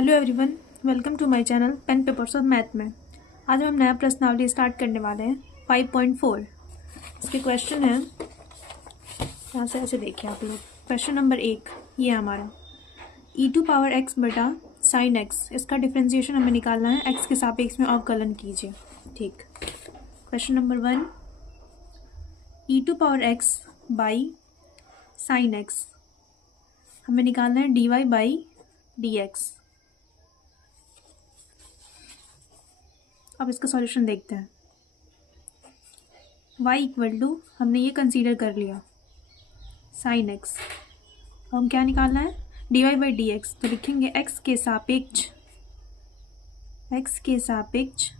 Hello everyone, welcome to my channel pen papers of math में। आज हम नया प्रश्नावली स्टार्ट करने वाले हैं 5.4। इसके क्वेश्चन है, यहाँ से ऐसे देखिए आप लोग। क्वेश्चन नंबर 1 ये है हमारा, e⁴x बटा sin x, इसका डिफ्रेंशिएशन हमें निकालना है। x के सापेक्ष में अवकलन कीजिए। ठीक। Question number 1, e⁴x by sin x हमें निकालना है dy बाई dx। अब इसका सॉल्यूशन देखते हैं। y इक्वल टू हमने ये कंसीडर कर लिया sin x। हम क्या निकालना है, dy बाई dx। तो लिखेंगे x के सापेक्ष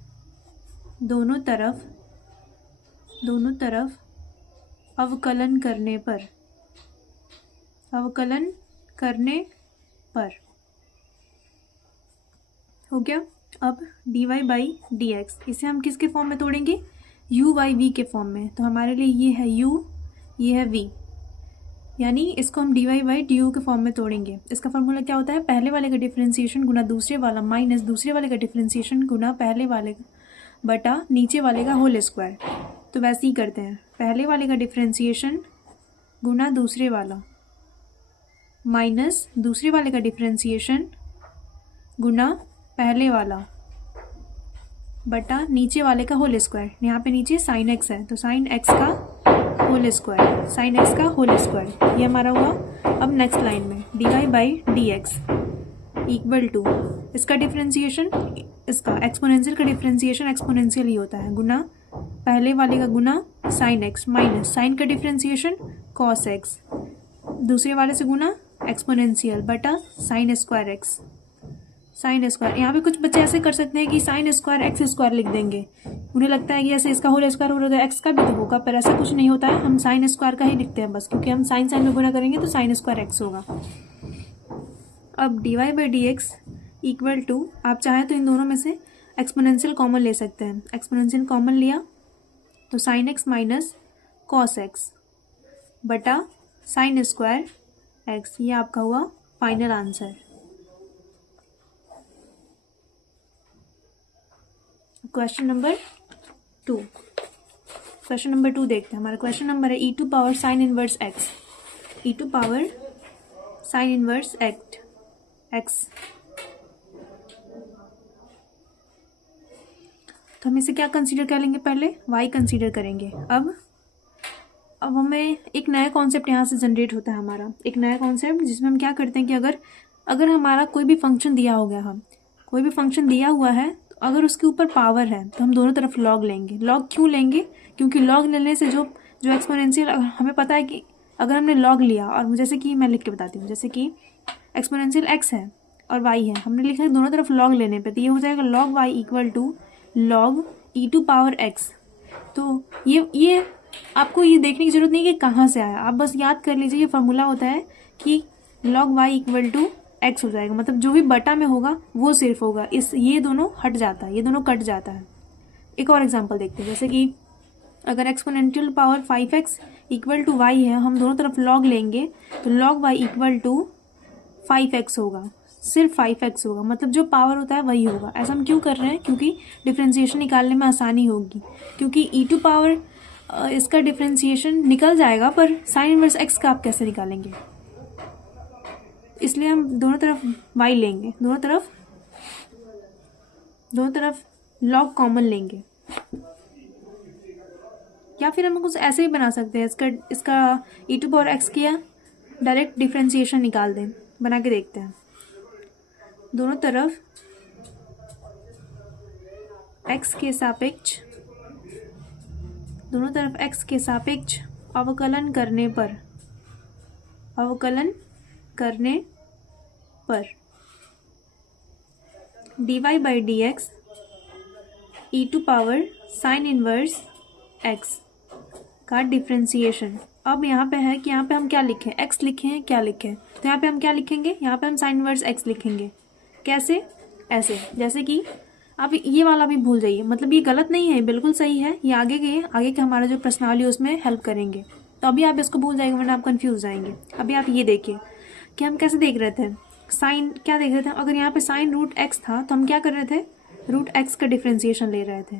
दोनों तरफ अवकलन करने पर हो गया। अब dy बाई dx, इसे हम किसके फॉर्म में तोड़ेंगे, u बाई v के फॉर्म में। तो हमारे लिए ये है u, ये है v, यानी इसको हम dy बाई du के फॉर्म में तोड़ेंगे। इसका फॉर्मूला क्या होता है, पहले वाले का डिफरेंशिएशन गुना दूसरे वाला माइनस दूसरे वाले का डिफरेंशिएशन गुना पहले वाले बटा नीचे वाले का होल स्क्वायर। तो वैसे ही करते हैं, पहले वाले का डिफरेंशिएशन गुना दूसरे वाला माइनस दूसरे वाले का डिफरेंशिएशन गुना पहले वाला बटा नीचे वाले का होल स्क्वायर। यहाँ पे नीचे sin x है तो sin x का होल स्क्वायर, ये हमारा हुआ। अब नेक्स्ट लाइन में dy by dx equal to इसका डिफरेंशिएशन, इसका एक्सपोनेंशियल का डिफरेंशिएशन एक्सपोनेंशियल ही होता है, गुना पहले वाले का गुना sin x माइनस साइन का डिफरेंशिएशन cos x, दूसरे वाले से गुना एक्सपोनेंशियल बटा sin square x। Sine square, यहाँ पे कुछ बच्चे ऐसे कर सकते हैं कि साइन स्क्वायर एक्स स्क्वायर लिख देंगे। उन्हें लगता है कि ऐसे इसका होल स्क्वायर हो रहा है, एक्स का भी तो होगा, पर ऐसा कुछ नहीं होता है। हम साइन स्क्वायर का ही लिखते हैं बस, क्योंकि हम साइन में गुना करेंगे तो साइन स्क्वायर एक्स होगा। अब dy by dx equal to, आप चाहें तो इन दोनों में से एक्सपोनेंशियल कॉमन ले सकते हैं। एक्सपोनेंशियल कॉमन लिया तो sign x minus cos x बटा साइन स्क्वायर एक्स, ये आपका हुआ फाइनल आंसर। क्वेश्चन नंबर 2 देखते हैं। हमारा क्वेश्चन नंबर है e⁴ sin inverse x, e⁴ sin inverse x। तो हम इसे क्या कंसीडर कर लेंगे, पहले y कंसीडर करेंगे। अब हमें एक नया कॉन्सेप्ट यहाँ से जनरेट होता है, हमारा एक नया कॉन्सेप्ट, जिसमें हम क्या करते हैं कि अगर हमारा कोई भी फंक्शन दिया हो गया, हम कोई भी फंक्शन दिया हुआ है, अगर उसके ऊपर पावर है तो हम दोनों तरफ लॉग लेंगे। लॉग क्यों लेंगे, क्योंकि लॉग लेने से जो एक्सपोनेंशियल, हमें पता है कि अगर हमने लॉग लिया, और जैसे कि मैं लिख के बताती हूँ, जैसे कि एक्सपोनेंशियल x है और y है, हमने लिखा है दोनों तरफ लॉग लेने पे, तो ये हो जाएगा log y equal to log e⁴x। तो ये आपको ये देखने की जरूरत नहीं कि कहाँ से आया, आप बस याद कर लीजिए, ये फार्मूला होता है कि log y equal to x हो जाएगा। मतलब जो भी बटा में होगा वो सिर्फ होगा, ये दोनों हट जाता है, ये दोनों कट जाता है। एक और एग्जांपल देखते हैं, जैसे कि अगर exponential power 5x equal to y है, हम दोनों तरफ log लेंगे तो log y equal to 5x होगा, सिर्फ 5x होगा। मतलब जो पावर होता है वही होगा। ऐसा हम क्यों कर रहे हैं, क्योंकि डिफ्रेंशिएशन निकालने में आसानी होगी, क्योंकि e⁴ इसका डिफ्रेंशिएशन निकल जाएगा, पर साइन इनवर्स x का आप कैसे निकालेंगे, इसलिए हम दोनों तरफ y लेंगे, दोनों तरफ log कॉमन लेंगे। या फिर हम कुछ ऐसे ही बना सकते हैं, इसका e⁴x किया, डायरेक्ट डिफरेंशिएशन निकाल दें। बना के देखते हैं, दोनों तरफ x के सापेक्ष अवकलन करने पर dy by dx e⁴ sin inverse x का डिफ्रेंशिएशन। अब यहाँ पे है कि यहाँ पे हम क्या लिखें, x लिखें हैं, क्या लिखें, तो यहाँ पे हम क्या लिखेंगे, यहाँ पे हम sin इनवर्स x लिखेंगे। कैसे, ऐसे, जैसे कि आप ये वाला भी भूल जाइए, मतलब ये गलत नहीं है, बिल्कुल सही है, ये आगे के हमारा जो प्रश्नावली उसमें हेल्प करेंगे। तो अभी आप इसको भूल जाएंगे वरना आप कंफ्यूज जाएंगे। अभी आप ये देखिए कि हम कैसे देख रहे थे, साइन क्या देख रहे थे, अगर यहाँ पे साइन रूट एक्स था तो हम क्या कर रहे थे, रूट एक्स का डिफ्रेंसिएशन ले रहे थे।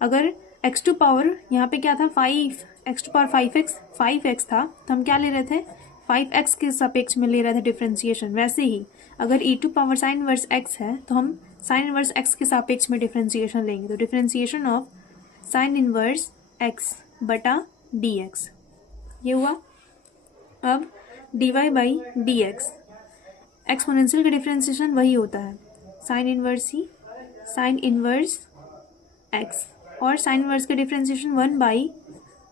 अगर एक्स टू पावर यहाँ पे क्या था 5, x to power 5x 5x था तो हम क्या ले रहे थे, 5x के सापेक्ष में ले रहे थे डिफ्रेंसिएशन। वैसे ही अगर e to power sine inverse x है तो हम साइन इनवर्स x के सापेक्ष में डिफ्रेंसिएशन लेंगे। तो differentiation of sine inverse x बटा dx ये हुआ। अब dy by d x, exponential का डिफ्रेंसिएशन वही होता है साइन इनवर्स ही साइन इनवर्स x, और साइन इनवर्स का differentiation 1 by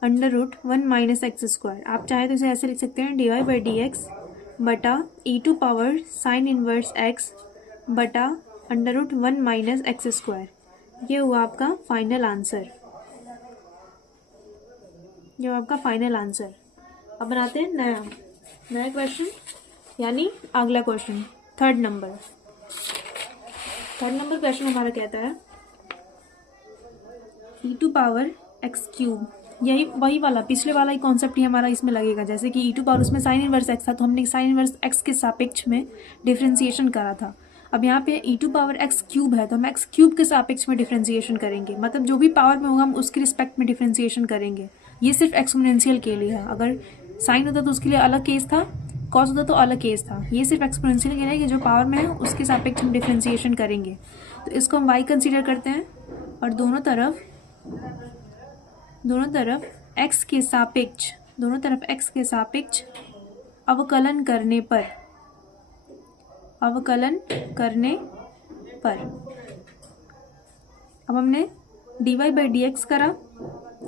under root 1 minus x square. आप चाहे तो इसे ऐसे लिख सकते हैं dy बाई डी एक्स बटा e to power sine inverse x बटा under root 1 minus x square. ये हुआ आपका फाइनल आंसर, ये हुआ आपका फाइनल आंसर। अब बनाते हैं नया क्वेश्चन, यानी अगला क्वेश्चन थर्ड नंबर क्वेश्चन हमारा कहता है e to power x cube, यही वही वाला पिछले वाला ही कॉन्सेप्ट ही हमारा इसमें लगेगा। जैसे कि e टू पावर उसमें साइन इनवर्स एक्स था तो हमने साइन इनवर्स एक्स के सापेक्ष में डिफ्रेंसिएशन करा था। अब यहाँ पे e to power x cube है तो हम एक्स क्यूब के सापेक्ष में डिफ्रेंसिएशन करेंगे, मतलब जो भी पावर में होगा हम उसके रिस्पेक्ट में डिफ्रेंसिएशन करेंगे। ये सिर्फ एक्सपोनेंशियल के लिए है, अगर साइन होता तो उसके लिए अलग केस था, कॉस होता तो अलग केस था। ये सिर्फ एक्सपोनेंशियल के लिए कि जो पावर में है उसके सापेक्ष हम डिफ्रेंसिएशन करेंगे। तो इसको हम y कंसीडर करते हैं और दोनों तरफ x के सापेक्ष अवकलन करने पर अब हमने dy बाई डी एक्स करा,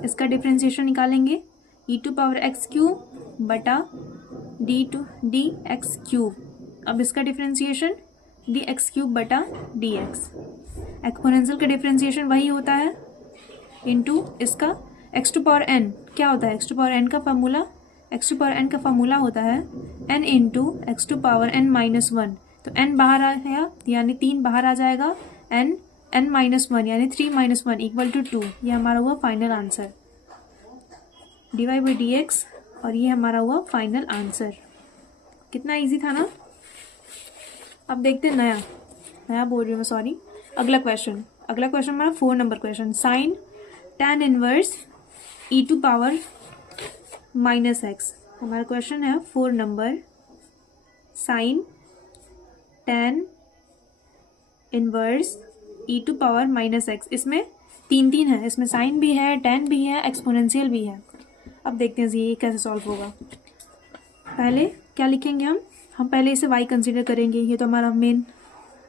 इसका डिफ्रेंसिएशन निकालेंगे e to power x cube बटा डी एक्स क्यूब। अब इसका डिफ्रेंसिएशन डी एक्स क्यूब बटा डी एक्स। एक्सपोनेंशियल का डिफ्रेंसिएशन वही होता है इनटू इसका एक्स टू पावर एन। क्या होता है एक्स टू पावर एन का फार्मूला होता है n into x to power n minus 1। तो एन बाहर आया यानी 3 बाहर आ जाएगा, एन माइनस 1 यानी 3 माइनस 1 इक्वल टू 2। ये हमारा हुआ final answer dy by d x, और ये हमारा हुआ फाइनल आंसर। कितना इजी था ना। अब देखते हैं नया बोल रही हूँ मैं, सॉरी। अगला क्वेश्चन हमारा 4 number question, sine tan inverse e to power minus x. हमारा क्वेश्चन है 4 number, sine tan inverse e to power minus x. इसमें 3 है, इसमें साइन भी है, tan भी है, एक्सपोनेंशियल भी है। अब देखते हैं ये कैसे सॉल्व होगा। पहले क्या लिखेंगे हम पहले इसे y कंसीडर करेंगे, ये तो हमारा मेन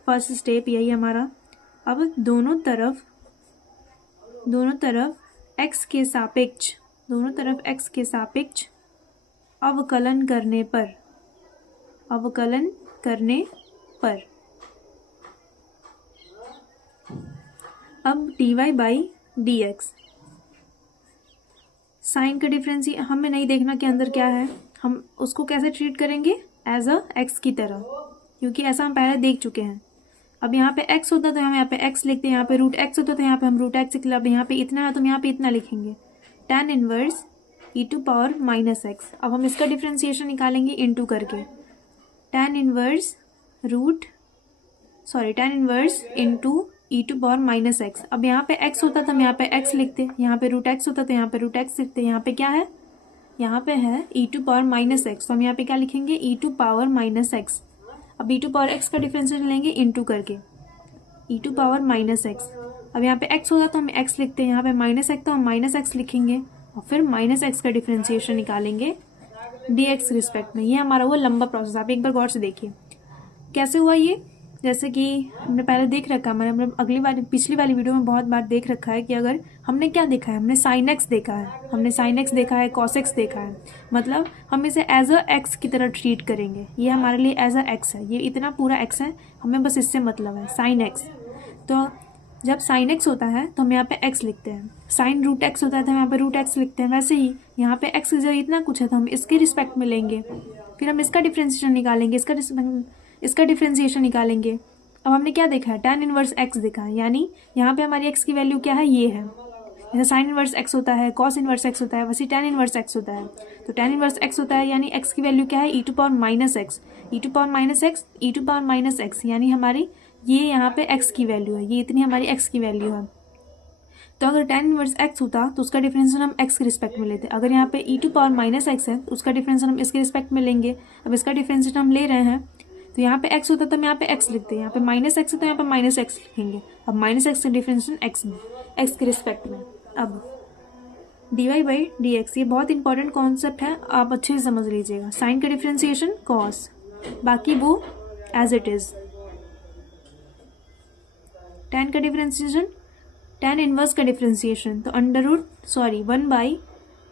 फर्स्ट स्टेप यही हमारा। अब दोनों तरफ x के सापेक्ष अवकलन करने पर अब dy by d x, sine का डिफरेंस हमें नहीं देखना कि अंदर क्या है, हम उसको कैसे ट्रीट करेंगे एज अ एक्स की तरह, क्योंकि ऐसा हम पहले देख चुके हैं। अब यहाँ पे x होता तो हम यहाँ पे x लिखते हैं, यहाँ पे रूट x होता तो यहाँ पे हम रूट x लिखते। अब यहाँ पे इतना है तो हम यहाँ पे इतना लिखेंगे, tan inverse e to power minus x. अब हम इसका डिफ्रेंसिएशन निकालेंगे इनटू करके, tan inverse into e to power minus x. अब यहाँ पे x होता तो हम यहाँ पे x लिखते, यहाँ पे रूट x होता तो यहाँ पे रूट x लिखते। यहाँ पे क्या है, यहाँ पे है e to power minus x, तो हम यहाँ पे क्या लिखेंगे e to power minus x. अब e टू पावर x का डिफरेंशिएशन लेंगे इनटू करके, e to power minus x. अब यहाँ पे x होगा तो हम x लिखते हैं, यहाँ पे माइनस x तो हम माइनस x लिखेंगे और फिर माइनस x का डिफरेंशिएशन निकालेंगे dx रिस्पेक्ट में। ये हमारा वो लंबा प्रोसेस, आप एक बार गौर से देखिए कैसे हुआ ये। जैसे कि हमने पहले देख रखा है, मैंने पिछली वाली वीडियो में बहुत बार देख रखा है कि अगर हमने क्या देखा है, हमने साइन एक्स देखा है, हमने साइन एक्स देखा है, कॉस एक्स देखा है, मतलब हम इसे एज अ एक्स की तरह ट्रीट करेंगे। ये हमारे लिए एज अ एक्स है, ये इतना पूरा एक्स है, हमें बस इससे मतलब है साइन एक्स। तो जब साइन एक्स होता है तो हम यहाँ पे एक्स लिखते हैं, साइन रूट एक्स होता है तो हम यहाँ पे रूट एक्स लिखते हैं। वैसे ही यहाँ पे एक्स जब इतना कुछ है तो हम इसके रिस्पेक्ट में लेंगे, फिर हम इसका डिफ्रेंशिएशन निकालेंगे, इसका डिफ्रेंशिएशन निकालेंगे। अब हमने क्या देखा है, tan इनवर्स x देखा है, यानी यहाँ पे हमारी x की वैल्यू क्या है, ये है। जैसे साइन इनवर्स एक्स होता है, कॉस इनवर्स एक्स होता है, वैसे tan इनवर्स एक्स होता है। तो tan इनवर्स एक्स होता है यानी x की वैल्यू क्या है, e to power minus x, e to power minus x, e to power minus x, यानी हमारी ये यहाँ पे x की वैल्यू है, ये इतनी हमारी x की वैल्यू है। तो अगर tan इनवर्स x होता तो उसका डिफरेंशियल हम x के रिस्पेक्ट में लेते। अगर यहाँ पे e to power minus x है तो उसका डिफरेंशियल हम इसके रिस्पेक्ट में लेंगे। अब इसका डिफरेंशियल हम ले रहे हैं तो यहाँ पे x होता तो हम यहाँ पे x लिखते हैं, यहाँ पे माइनस एक्स है तो यहाँ पे माइनस एक्स लिखेंगे। अब माइनस एक्स का डिफरेंशियल x में, x के रिस्पेक्ट में। अब dy/dx ये बहुत इंपॉर्टेंट कॉन्सेप्ट है, आप अच्छे से समझ लीजिएगा। साइन का डिफरेंशिएशन कॉस, बाकी वो एज इट इज। tan का डिफरेंशिएशन, tan इनवर्स का डिफरेंशिएशन, तो one by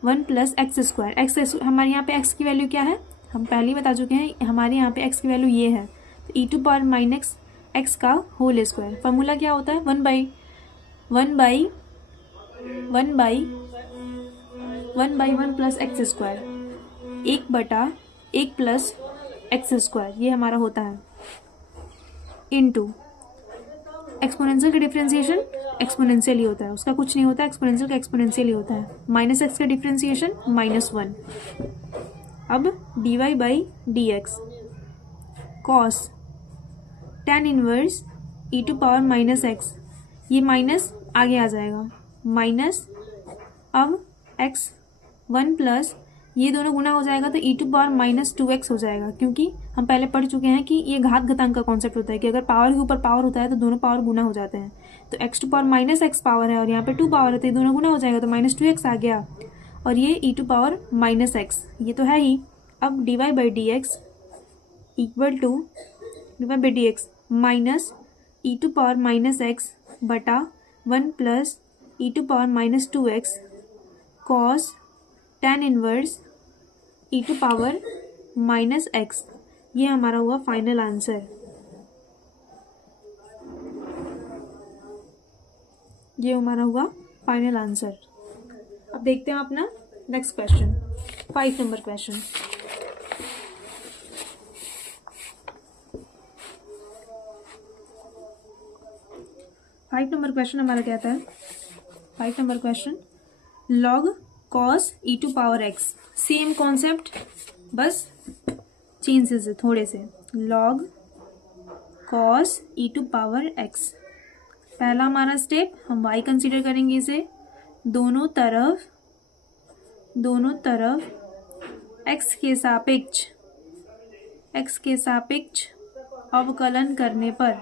one plus x square. X हमारे यहाँ पे x की वैल्यू क्या है, हम पहले ही बता चुके हैं, हमारे यहाँ पे x की वैल्यू ये है, तो e to power minus x का होल स्क्वायर। फॉर्मूला क्या होता है, one by one plus x square, एक बटा एक प्लस एक्स स्क्वायर, ये हमारा होता है, इनटू एक्सपोनेंशियल का डिफरेंशिएशन एक्सपोनेंशियल ही होता है, उसका कुछ नहीं होता है, एक्सपोनेंशियल का एक्सपोनेंशियल ही होता है। माइनस एक्स का डिफरेंशिएशन -1। अब dy/dx cos tan inverse e to power minus x, ये माइनस आगे आ जाएगा, माइनस अब x 1 प्लस ये दोनों गुना हो जाएगा तो e टू पावर -2x हो जाएगा, क्योंकि हम पहले पढ़ चुके हैं कि ये घात घातांक का कॉन्सेप्ट होता है कि अगर पावर के ऊपर पावर होता है तो दोनों पावर गुना हो जाते हैं। तो x to power -x power है और यहाँ पे 2 पावर है तो ये दोनों गुना हो जाएगा तो -2x आ गया, और ये e टू पावर -x ये तो है ही। अब dy/dx equal to dy/dx minus e to power -x बटा 1 plus e to power -2x cos tan inverse e to power -x, ये हमारा हुआ फाइनल आंसर। ये हमारा हुआ फाइनल आंसर। अब देखते हैं अपना next question, 5 number question. Number question हमारा कहता है, 5 number question, log cos e to power x, same concept बस चेंजेस है थोड़े से। log cos e to power x, पहला हमारा स्टेप हम y कंसीडर करेंगे, इसे दोनों तरफ x के सापेक्ष अवकलन करने पर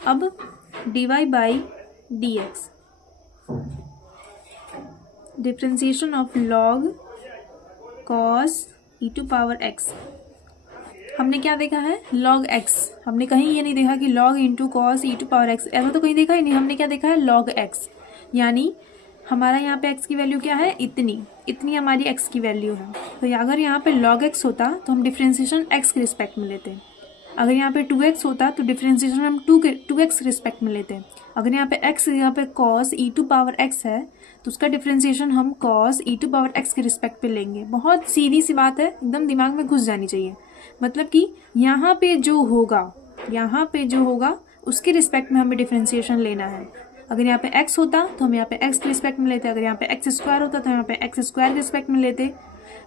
अब dy/dx differentiation of log cos e to power x, हमने क्या देखा है, log x, हमने कहीं ये नहीं देखा कि log into cos e to power x, ऐसा तो कहीं देखा ही नहीं। हमने क्या देखा है, log x, यानी हमारा यहाँ पे x की वैल्यू क्या है, इतनी हमारी x की वैल्यू है। तो अगर यहाँ पे log x होता तो हम डिफरेंशिएशन x के रिस्पेक्ट में लेते हैं। अगर यहाँ पे 2x होता तो डिफरेंशिएशन हम 2x रिस्पेक्ट में लेते हैं। अगर यहाँ पे x, यहाँ पे cos e to power x है तो उसका डिफरेंशिएशन हम cos e to power x के रिस्पेक्ट पे लेंगे। बहुत सीधी सी बात है, एकदम दिमाग में घुस जानी चाहिए। मतलब कि यहाँ पे जो होगा उसके रिस्पेक्ट में हमें डिफरेंशिएशन लेना है। अगर यहाँ पे x होता तो हम यहाँ पे x के रिस्पेक्ट में लेते, अगर यहाँ पे x स्क्वायर होता तो यहाँ पे x स्क्वायर के रिस्पेक्ट में लेते।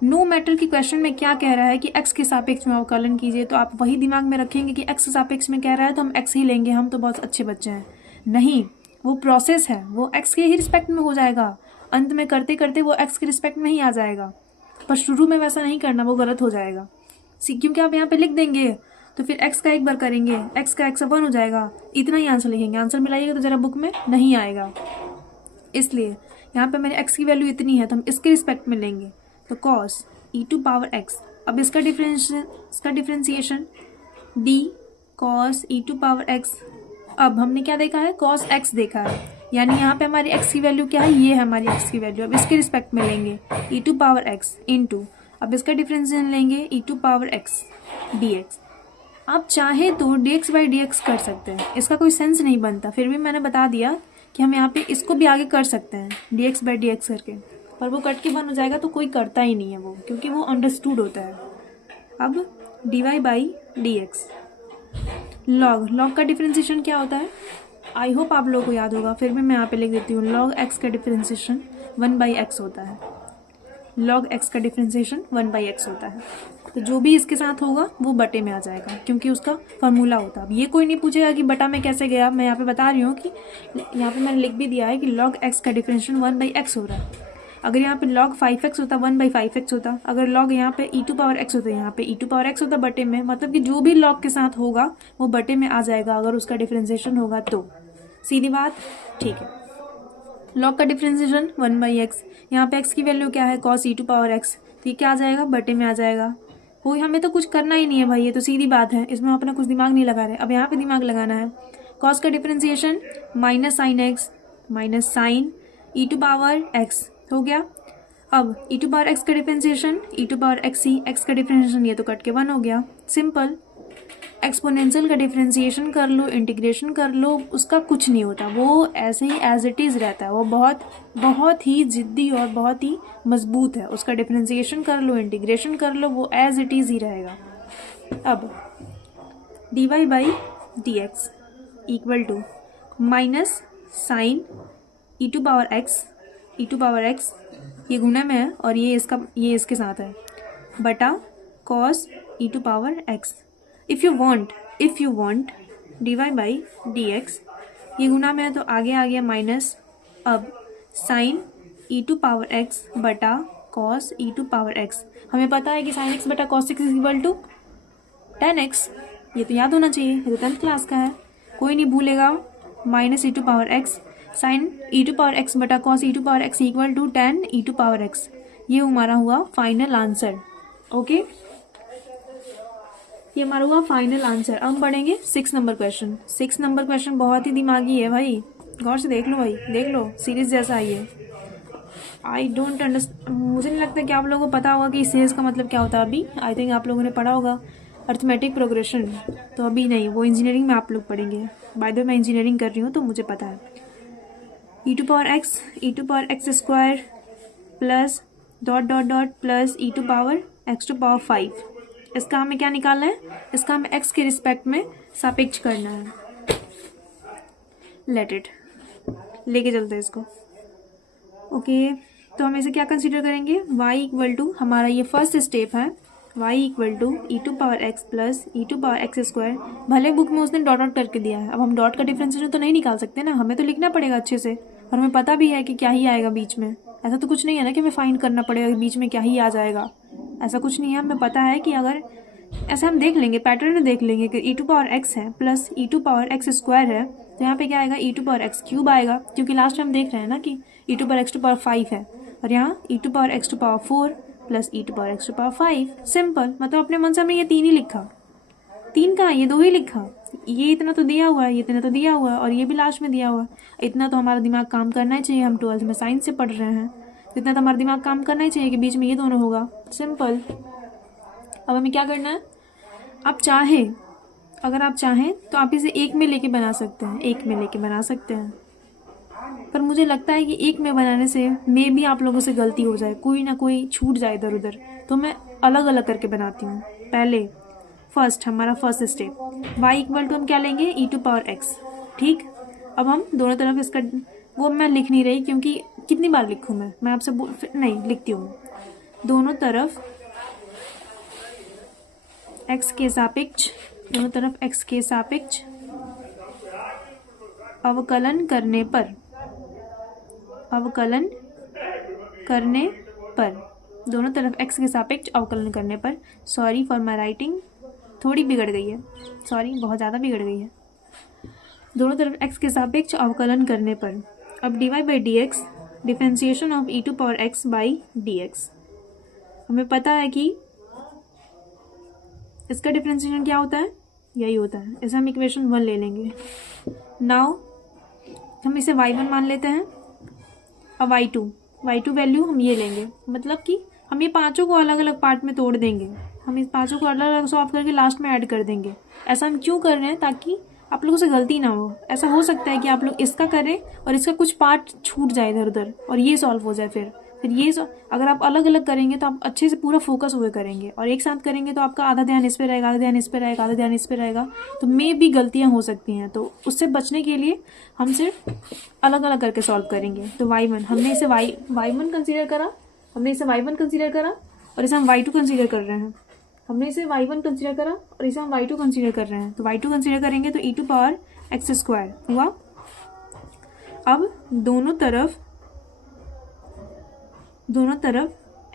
नो मैटर कि क्वेश्चन में क्या कह रहा है कि x के सापेक्ष में अवकलन कीजिए, तो आप वही दिमाग में रखेंगे कि x के सापेक्ष में कह रहा है तो हम x ही लेंगे, हम तो बहुत अच्छे बच्चे हैं। नहीं, वो प्रोसेस है, वो x के ही रिस्पेक्ट में हो जाएगा, अंत में करते करते वो x के रिस्पेक्ट में ही आ जाएगा। पर शुरू में वैसा नहीं करना, वो गलत हो जाएगा। क्योंकि आप यहाँ पे लिख देंगे तो फिर x का एक बार करेंगे, x का x 1 हो जाएगा, इतना ही आंसर लिखेंगे। आंसर मिलाइएगा तो जरा बुक में नहीं आएगा। इसलिए यहाँ पे मेरे x की वैल्यू इतनी है तो हम इसके रिस्पेक्ट में लेंगे, तो cos e to power x। अब इसका differentiation d cos e to power x। अब हमने क्या देखा है, cos x देखा है, यानी यहाँ पे हमारी x की वैल्यू क्या है, ये है हमारी x की वैल्यू। अब इसके रिस्पेक्ट में लेंगे e to power x into, अब इसका डिफरेंशिएशन लेंगे e to power x dx। आप चाहे तो dx/dx कर सकते हैं, इसका कोई सेंस नहीं बनता, फिर भी मैंने बता दिया कि हम यहाँ पे इसको भी आगे कर सकते हैं dx/dx करके, पर वो कट के बन हो जाएगा तो कोई करता ही नहीं है वो, क्योंकि वो अंडरस्टूड होता है। अब dy/dx लॉग का डिफरेंशिएशन क्या होता है? आई होप आप लोगों को याद होगा, फिर भी मैं यहाँ पे लिख देती हूँ। लॉग एक्स का डिफरेंशिएशन 1/x होता है। लॉग एक्स का डिफरेंशिएशन 1/x होता है। तो जो भी इसके साथ होगा वो बटे में आ जाएगा, क्योंकि उसका फार्मूला होता है। अब ये कोई नहीं पूछेगा कि बटा में कैसे गया, मैं यहाँ पे बता रही हूँ कि यहाँ पे मैंने लिख भी दिया है कि लॉग एक्स का डिफरेंशिएशन 1/x हो रहा है। अगर यहाँ पे log 5x होता 1/5x होता, अगर log यहाँ पे e⁻x होता, यहाँ पे e⁻x होता बटे में, मतलब कि जो भी log के साथ होगा वो बटे में आ जाएगा अगर उसका डिफरेंशिएशन होगा तो। सीधी बात, ठीक है। log का डिफरेंशिएशन 1/x, यहाँ पे x की वैल्यू क्या है? cos e⁻x, तो ये क्या आ जाएगा? बटे में आ जाएगा। वो हमें तो कुछ करना ही नहीं है भाई, ये तो सीधी बात है, इसमें अपना कुछ दिमाग नहीं लगा रहे। अब यहाँ पे दिमाग लगाना है। cos का differentiation minus sine x minus sine e⁻x हो गया। अब e⁻x का डिफरेंशिएशन e⁻x x का डिफरेंशिएशन ये तो कट के 1 हो गया। सिंपल। एक्सपोनेंशियल का डिफरेंशिएशन कर लो, इंटीग्रेशन कर लो, उसका कुछ नहीं होता, वो ऐसे ही एज इट इज़ रहता है। वो बहुत ही जिद्दी और बहुत ही मजबूत है। उसका डिफरेंशिएशन कर लो, इंटीग्रेशन कर लो, वो एज इट इज़ ही रहेगा। अब dy/dx equal to minus sine e⁻x ये गुणा में है और ये इसके साथ है, बटा cos e⁻x। If you want dy/dx ये गुणा में है तो आगे आ गया माइनस। अब साइन e⁻x बटा cos e⁻x, हमें पता है कि sin x बटा cos x equal to tan x, ये तो याद होना चाहिए, ये तो 10th क्लास का है, कोई नहीं भूलेगा। माइनस e⁻x साइन e⁻x बटा cos e⁻x equal to tan e⁻x, ये हमारा हुआ फाइनल आंसर। ओके, ये हमारा हुआ फाइनल आंसर। अब हम पढ़ेंगे 6 नंबर क्वेश्चन। 6 नंबर क्वेश्चन बहुत ही दिमागी है भाई, गौर से देख लो भाई, देख लो, सीरीज जैसा आई है। आई डोंट अंडरस्टैंड, मुझे नहीं लगता कि आप लोगों को पता होगा कि सीरीज का मतलब क्या होता है। अभी आई थिंक आप लोगों ने पढ़ा होगा अर्थमेटिक प्रोग्रेशन, तो अभी नहीं, वो इंजीनियरिंग में आप लोग पढ़ेंगे। बाय द वे मैं इंजीनियरिंग कर रही हूँ तो मुझे पता है। e⁻x square plus dot dot dot plus e⁻x⁵, इसका हमें क्या निकालना है? इसका हमें x के रिस्पेक्ट में सापेक्ष करना है। लेट इट, लेके चलते हैं इसको। ओके, तो हम इसे क्या कंसीडर करेंगे? y इक्वल टू, हमारा ये फर्स्ट स्टेप है, y equal to e⁻x plus e⁻x²। भले बुक में उसने डॉट डॉट करके दिया है, अब हम डॉट का डिफरेंशिएशन तो नहीं निकाल सकते ना, हमें तो लिखना पड़ेगा अच्छे से, और हमें पता भी है कि क्या ही आएगा बीच में। ऐसा तो कुछ नहीं है ना कि हमें फाइंड करना पड़ेगा कि बीच में क्या ही आ जाएगा, ऐसा कुछ नहीं है। हमें पता है कि अगर ऐसे हम देख लेंगे, पैटर्न में देख लेंगे कि e⁻x है प्लस e⁻x² है, तो यहाँ पे क्या आएगा? e⁻x³ आएगा, क्योंकि लास्ट में हम देख रहे हैं ना कि e⁻x⁵ है, और यहाँ e⁻x⁴ प्लस e⁻x⁵। सिंपल, मतलब अपने मन से हमने ये 3 ही लिखा। 3 कहाँ, ये 2 ही लिखा। ये इतना तो दिया हुआ है, ये इतना तो दिया हुआ है, और ये भी लास्ट में दिया हुआ है। इतना तो हमारा दिमाग काम करना ही चाहिए, हम 12th में साइंस से पढ़ रहे हैं, इतना तो हमारा दिमाग काम करना ही चाहिए कि बीच में ये दोनों होगा। सिंपल। अब हमें क्या करना है? अगर आप चाहें तो आप इसे 1 में लेके बना सकते हैं, 1 में लेके बना सकते हैं, पर मुझे लगता है कि 1 में बनाने से मे भी आप लोगों से गलती हो जाए, कोई ना कोई छूट जाए इधर उधर, तो मैं अलग अलग करके बनाती हूँ। पहले हमारा first step, y equal to हम क्या लेंगे? e⁻x। ठीक, अब हम दोनों तरफ इसका, वो मैं लिख नहीं रही क्योंकि कितनी बार लिखूँ मैं आपसे नहीं लिखती हूँ। दोनों तरफ x के सापेक्ष, दोनों तरफ x के सापेक्ष अवकलन करने पर, दोनों तरफ x के सापेक्ष अवकलन करने पर, सॉरी फॉर माई राइटिंग, थोड़ी बिगड़ गई है, सॉरी बहुत ज़्यादा बिगड़ गई है। दोनों तरफ x के सापेक्ष अवकलन करने पर, अब dy/dx डिफरेंशिएशन ऑफ e⁻x/dx, हमें पता है कि इसका डिफरेंशिएशन क्या होता है? यही होता है। इसे हम इक्वेशन 1 ले लेंगे। नाउ हम इसे y1 मान लेते हैं, अब y2 वैल्यू हम ये लेंगे, मतलब कि हम ये पांचों को अलग अलग पार्ट में तोड़ देंगे, हम इस पांचों को अलग अलग सॉल्व करके लास्ट में ऐड कर देंगे। ऐसा हम क्यों कर रहे हैं? ताकि आप लोगों से गलती ना हो। ऐसा हो सकता है कि आप लोग इसका करें और इसका कुछ पार्ट छूट जाए इधर उधर और ये सॉल्व हो जाए, फिर फिर ये अगर आप अलग अलग करेंगे तो आप अच्छे से पूरा फोकस हुए करेंगे, और एक साथ करेंगे तो आपका आधा ध्यान इस पे रहेगा, आधा ध्यान इस पे रहेगा, आधा ध्यान इस पे रहेगा, तो मे भी गलतियाँ हो सकती हैं। तो उससे बचने के लिए हम सिर्फ अलग अलग करके सॉल्व करेंगे। तो y1 हमने इसे y1 कंसीडर करा, हमने इसे y1 कंसीडर करा, और इसे हम y2 कंसीडर कर रहे हैं। हमने इसे y1 कंसीडर करा और इसे हम y2 कंसीडर कर रहे हैं। तो y2 कंसीडर करेंगे तो e to power x square हुआ। अब दोनों तरफ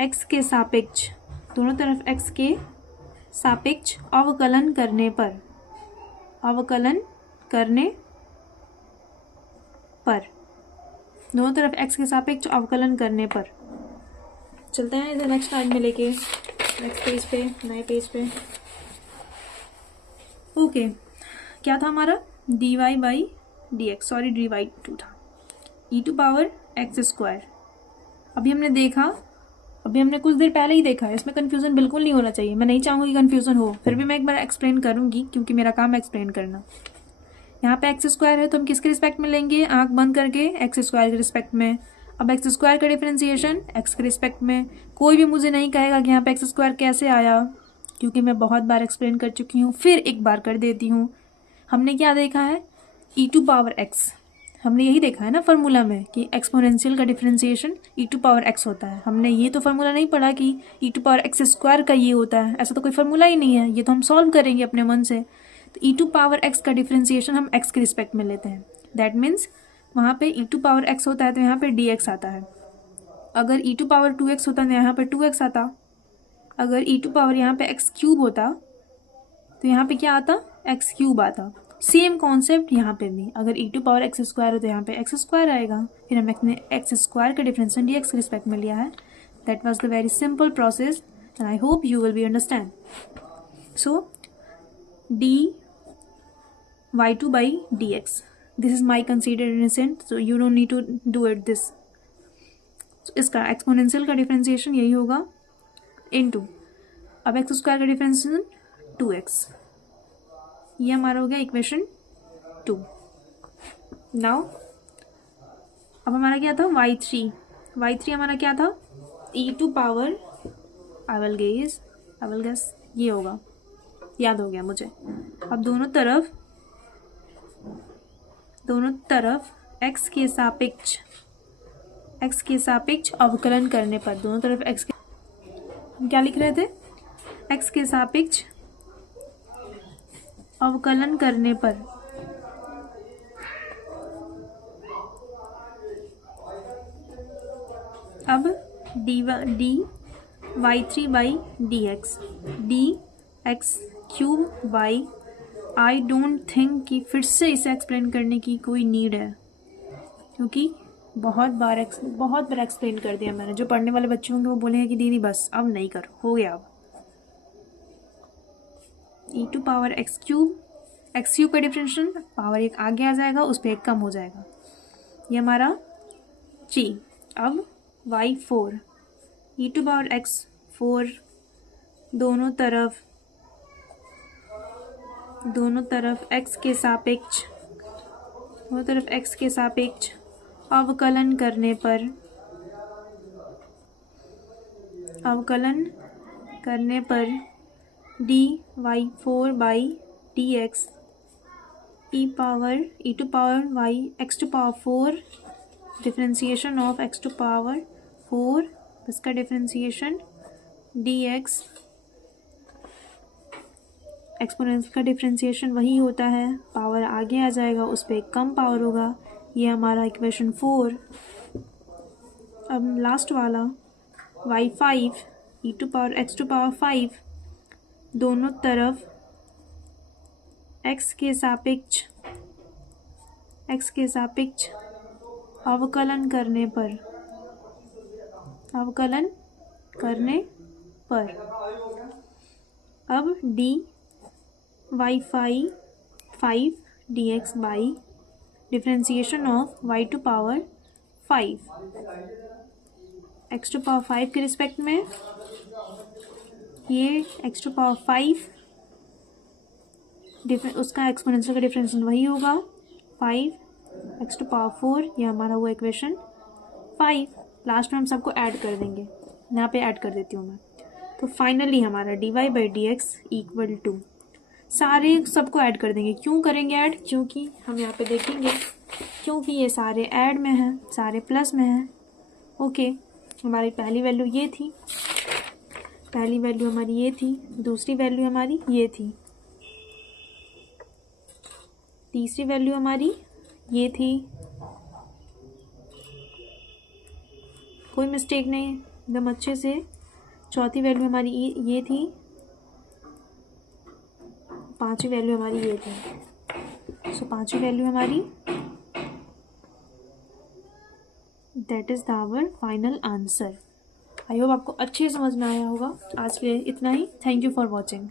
x के सापेक्ष अवकलन करने पर दोनों तरफ x के सापेक्ष अवकलन करने पर चलते हैं इसे नेक्स्ट लाइन में लेके, नेक्स्ट पेज पे, नए पेज पे। ओके, क्या था हमारा dy/dx, सॉरी dy2 था, e to power x square. अभी हमने कुछ देर पहले ही देखा है, इसमें कन्फ्यूज़न बिल्कुल नहीं होना चाहिए। मैं नहीं चाहूँगी कन्फ्यूज़न हो, फिर भी मैं एक बार एक्सप्लेन करूँगी क्योंकि मेरा काम है एक्सप्लेन करना। यहाँ पे एक्स स्क्वायर है तो हम किसके रिस्पेक्ट में लेंगे, आंख बंद करके एक्स स्क्वायर के रिस्पेक्ट में। अब एक्स स्क्वायर का डिफरेंशिएशन एक्स के रिस्पेक्ट में। कोई भी मुझे नहीं कहेगा कि यहाँ पे एक्स स्क्वायर कैसे आया, क्योंकि मैं बहुत बार एक्सप्लेन कर चुकी हूँ, फिर एक बार कर देती हूँ। हमने क्या देखा है, ई टू पावर एक्स, हमने यही देखा है ना फार्मूला में कि एक्सपोनेंशियल का differentiation e to power x होता है। हमने ये तो फार्मूला नहीं पढ़ा कि e to power x square का ये होता है, ऐसा तो कोई फार्मूला ही नहीं है। ये तो हम सॉल्व करेंगे अपने मन से। तो ई टू पावर एक्स का डिफरेंशिएशन हम एक्स के रिस्पेक्ट में लेते हैं। दैट मीन्स वहाँ पे ई टू पावर एक्स होता है तो यहाँ पे डी एक्स आता है। अगर ई टू पावर 2x होता तो यहाँ पे 2x आता। अगर ई टू पावर यहाँ पे एक्स क्यूब होता तो यहाँ पे क्या आता, एक्स क्यूब आता। सेम कॉन्सेप्ट यहाँ पे भी, अगर ई टू पावर एक्स स्क्वायर हो तो यहाँ पे एक्स स्क्वायर आएगा। फिर हमने एक्स स्क्वायर का डिफरेंशिएशन डी एक्स के रिस्पेक्ट में लिया है। That was the very simple process and I hope you will be understand. So D y2 by dx, this is my considered innocent, so you don't need to do it this। so, इसका exponential का differentiation यही होगा into, अब x square का differentiation 2x, ये हमारा हो गया इक्वेशन 2। नाउ अब हमारा क्या था y3 हमारा क्या था, e to power I will guess ये होगा, याद हो गया मुझे। अब दोनों तरफ x के सापेक्ष अवकलन करने पर, दोनों तरफ x के, हम क्या लिख रहे थे, x के सापेक्ष अवकलन करने पर अब dy y3 by dx, dx cube by, I don't think कि फिर से इसे एक्सप्लेन करने की कोई नीड है, क्योंकि बहुत बार एक्सप्लेन कर दिया मैंने। जो पढ़ने वाले बच्चे होंगे वो बोलेंगे कि दीदी बस अब नहीं करो, हो गया। अब ई टू पावर एक्स क्यूब का डिफरेंशिएशन पावर एक आगे आ जाएगा, उस पर एक कम हो जाएगा, ये हमारा जी। अब y4 E to power x 4, दोनों तरफ x के सापेक्ष अवकलन करने पर dy4 by dx e to power y x to power 4, differentiation of x to power 4, इसका डिफरेंशिएशन dx, एक्सपोनेंशियल का डिफरेंशिएशन वही होता है, पावर आगे आ जाएगा, उस पर एक कम पावर होगा, ये हमारा इक्वेशन 4। अब लास्ट वाला y5 e to power x to power 5, दोनों तरफ x के सापेक्ष अवकलन करने पर अब dy 5 dx by differentiation of y to power 5, x to power 5 के रिस्पेक्ट में, ये x टू पावर 5 उसका एक्सपोनेंशियल का डिफरेंशिएशन वही होगा 5 x टू पावर 4, ये हमारा हुआ इक्वेशन 5। लास्ट में हम सबको ऐड कर देंगे, यहाँ पे ऐड कर देती हूँ मैं। तो फाइनली हमारा dy by d x equal to, सारे सबको ऐड कर देंगे। क्यों करेंगे ऐड? क्योंकि हम यहाँ पे देखेंगे, क्योंकि ये सारे ऐड में हैं, सारे प्लस में हैं। ओके, हमारी पहली वैल्यू ये थी, पहली वैल्यू हमारी ये थी, दूसरी वैल्यू हमारी ये थी, तीसरी वैल्यू हमारी ये थी, कोई मिस्टेक नहीं, एकदम अच्छे से। चौथी वैल्यू हमारी ये थी, पांचवी वैल्यू हमारी ये थी। सो पांचवी वैल्यू हमारी, that is our final answer. I hope आपको अच्छे समझ में आया होगा। आज के लिए इतना ही। Thank you for watching.